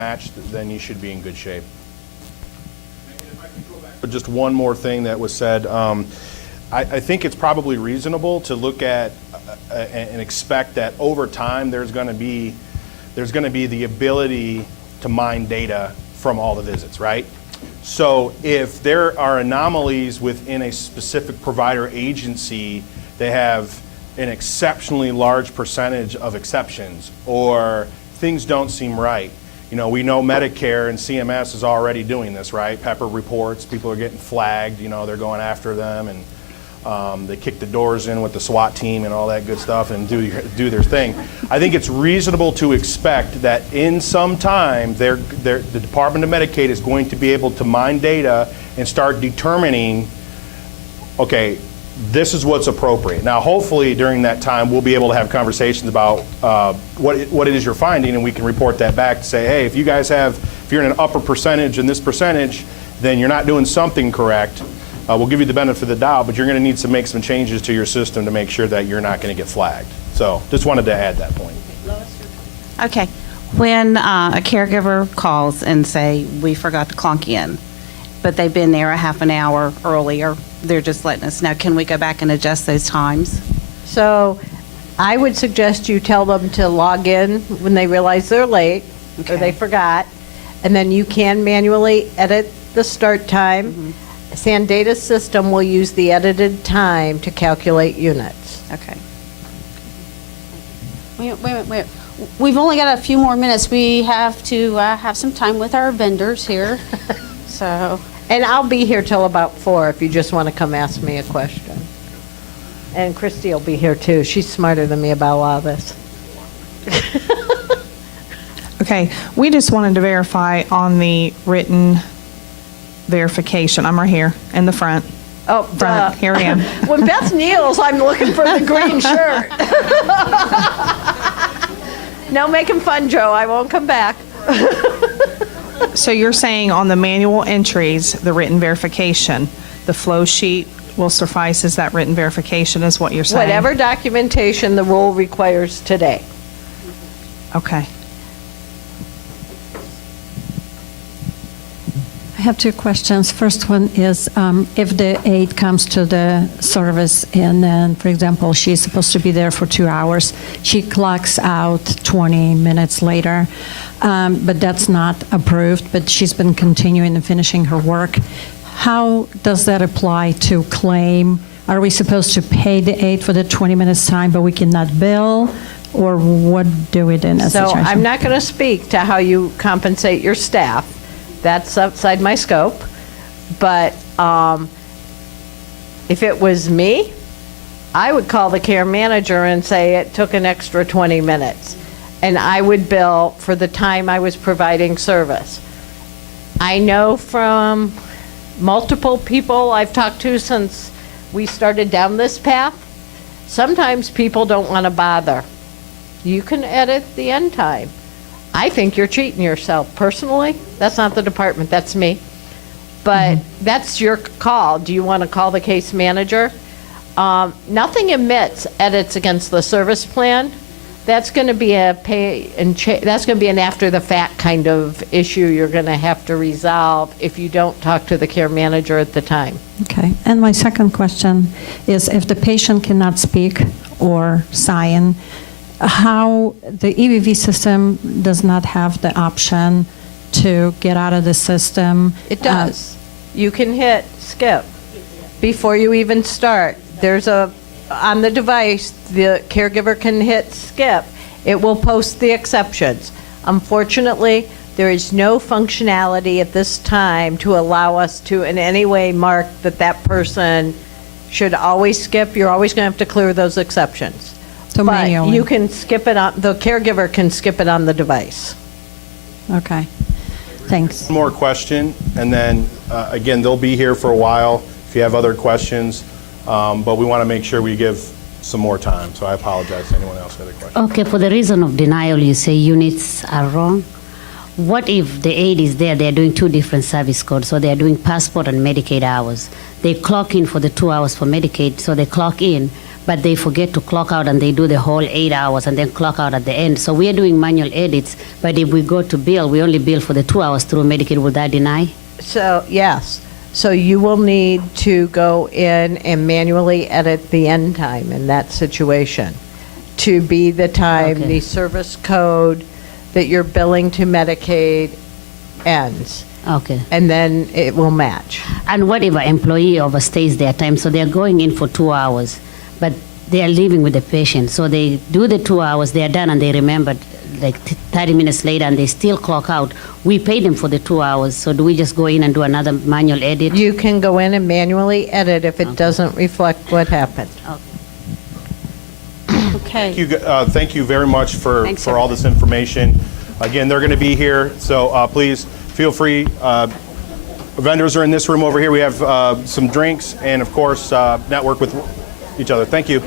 matched, then you should be in good shape. But just one more thing that was said. I think it's probably reasonable to look at and expect that over time there's going to be the ability to mine data from all the visits, right? So if there are anomalies within a specific provider agency, they have an exceptionally large percentage of exceptions, or things don't seem right. You know, we know Medicare and CMS is already doing this, right? Pepper reports, people are getting flagged, you know, they're going after them, and they kick the doors in with the SWAT team and all that good stuff and do their thing. I think it's reasonable to expect that in some time, the Department of Medicaid is going to be able to mine data and start determining, okay, this is what's appropriate. Now, hopefully during that time, we'll be able to have conversations about what it is you're finding, and we can report that back to say, hey, if you're in an upper percentage and this percentage, then you're not doing something correct. We'll give you the benefit of the doubt, but you're going to need to make some changes to your system to make sure that you're not going to get flagged. So just wanted to add that point. Okay. When a caregiver calls and say, we forgot to clock in, but they've been there a half an hour earlier, they're just letting us know, can we go back and adjust those times? So I would suggest you tell them to log in when they realize they're late or they forgot, and then you can manually edit the start time. Mm-hmm. Sandata's system will use the edited time to calculate units. Okay. Wait. We've only got a few more minutes. We have to have some time with our vendors here. So. And I'll be here till about 4 if you just want to come ask me a question. And Christy will be here too. She's smarter than me about all this. Okay, we just wanted to verify on the written verification. I'm right here in the front. Oh, Front. Here I am. When Beth kneels, I'm looking for the green shirt. No making fun, Joe. I won't come back. So you're saying on the manual entries, the written verification, the flow sheet will suffice as that written verification is what you're saying? Whatever documentation the rule requires today. Okay. I have 2 questions. First one is if the aide comes to the service and then, for example, she's supposed to be there for 2 hours, she clocks out 20 minutes later, but that's not approved, but she's been continuing and finishing her work. How does that apply to claim? Are we supposed to pay the aide for the 20 minutes time, but we cannot bill? Or what do we do in that situation? So I'm not going to speak to how you compensate your staff. That's outside my scope. But if it was me, I would call the care manager and say it took an extra 20 minutes. And I would bill for the time I was providing service. I know from multiple people I've talked to since we started down this path, sometimes people don't want to bother. You can edit the end time. I think you're cheating yourself. Personally, that's not the department, that's me. But that's your call. Do you want to call the case manager? Nothing emits edits against the service plan. That's going to be that's going to be an after the fact kind of issue you're going to have to resolve if you don't talk to the care manager at the time. Okay. And my second question is if the patient cannot speak or sign, how the EVV system does not have the option to get out of the system? It does. You can hit skip before you even start. There's on the device, the caregiver can hit skip. It will post the exceptions. Unfortunately, there is no functionality at this time to allow us to in any way mark that person should always skip. You're always going to have to clear those exceptions. So but manually. you can skip it on, the caregiver can skip it on the device. Okay. Thanks. One more question, and then again, they'll be here for a while if you have other questions, but we want to make sure we give some more time, so I apologize to anyone else who had a question. Okay, for the reason of denial, you say units are wrong. What if the aide is there, they're doing 2 different service codes, so they're doing passport and Medicaid hours. They clock in for the 2 hours for Medicaid, so they clock in, but they forget to clock out and they do the whole 8 hours and then clock out at the end. So we are doing manual edits, but if we go to bill, we only bill for the 2 hours through Medicaid. Will that deny? So, yes. So you will need to go in and manually edit the end time in that situation to be the time Okay. the service code that you're billing to Medicaid ends. Okay. And then it will match. And what if an employee overstays their time? So they're going in for 2 hours, but they are leaving with the patient. So they do the 2 hours, they are done, and they remember like 30 minutes later, and they still clock out. We pay them for the 2 hours. So do we just go in and do another manual edit? You can go in and manually edit if it doesn't reflect what happened. Okay. Thank you very much for Thanks, all this information. Again, they're going to be here, so please feel free. Vendors are in this room over here. We have some drinks and, of course, network with each other. Thank you.